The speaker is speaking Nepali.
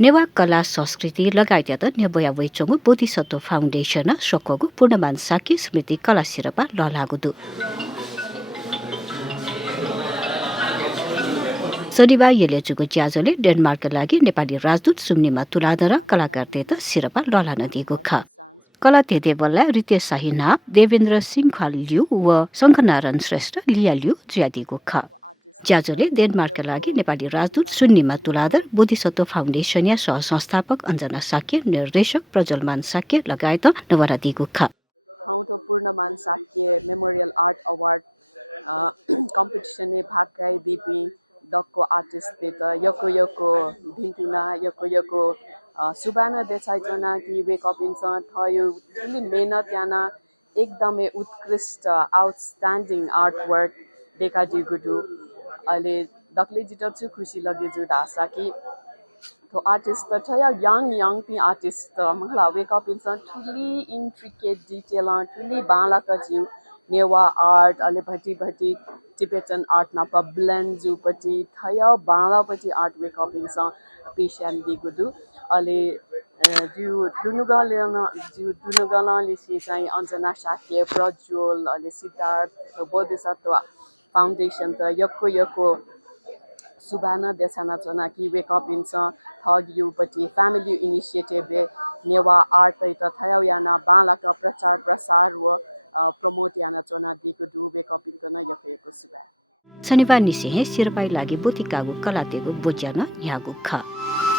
नेवा कला संस्कृति लगायत नेबया वैचोंगु बोधिसत्व फाउन्डेशन सोकोगु पूर्णमान साकी स्मृति कला सिरपा ललागुदु शनिबार येलेचुको ज्याजोले डेनमार्कका लागि नेपाली राजदूत सुम्निमा तुलाधर र कलाकार तेत सिरपा ललान दिएको ख कला तेदेवललाई रितेश शाही नाप देवेन्द्र सिंह खालियु व शङ्खनारायण श्रेष्ठ लियालियु ज्यादिएको ख ज्याजोले डेनमार्कका लागि नेपाली राजदूत सुन्निमा तुलाधर बोधिसत्व फाउन्डेसनिया सह संस्थापक अञ्जना साक्य निर्देशक प्रज्वलमान साक्य लगायत नवरा दिएको ख Purnaman Shakya memorial art award competition भाग दिपी दक्को आर्टिस्ट यको भिन्टुना यको सुबाना देसाइजना कि वेकअप इन्स थयो ठुली मेहनत याना एकदमै उत्कृष्ट आउटस्ट्यान्डिङ आर्ट वर्क देखा दिगुडु अहिले दक्ले जिटर छु खुसी लगे जु धासा कि तो आर्टिस्ट थया यङ ती आर्टिस्ट मला वेकअप इन्स ठुली इन्ट्रिकेट डिटेल ठुली बाला कजिउ नेवा आर्ट अहिले भटी टिबेटन आर्ट नापा ब्लेन्ड जुपट्टि थया बालापट्टि आर्ट वेकअप इन्स पेशान दिगुडु अहिले दुनुगलले चाहिँ अञ्जना साक्य प्रज्वल अहिले सिद्धार्थ बोधिसत्व फाउन्डेसन त यको सुबाना देसाना चना कि वेकअप इन्स थगियुपट्टि फ्यामिली इनिसिएटिभ नेवा आर्ट त थया याना बालाका प्रचार प्रसार व प्रमोट याना चना दिगु दु वेकअप इन न यफेको सुबा शनिबार निसे सिरपाई लागि बोतिकागु कलातेगु बोज्यान यागु ख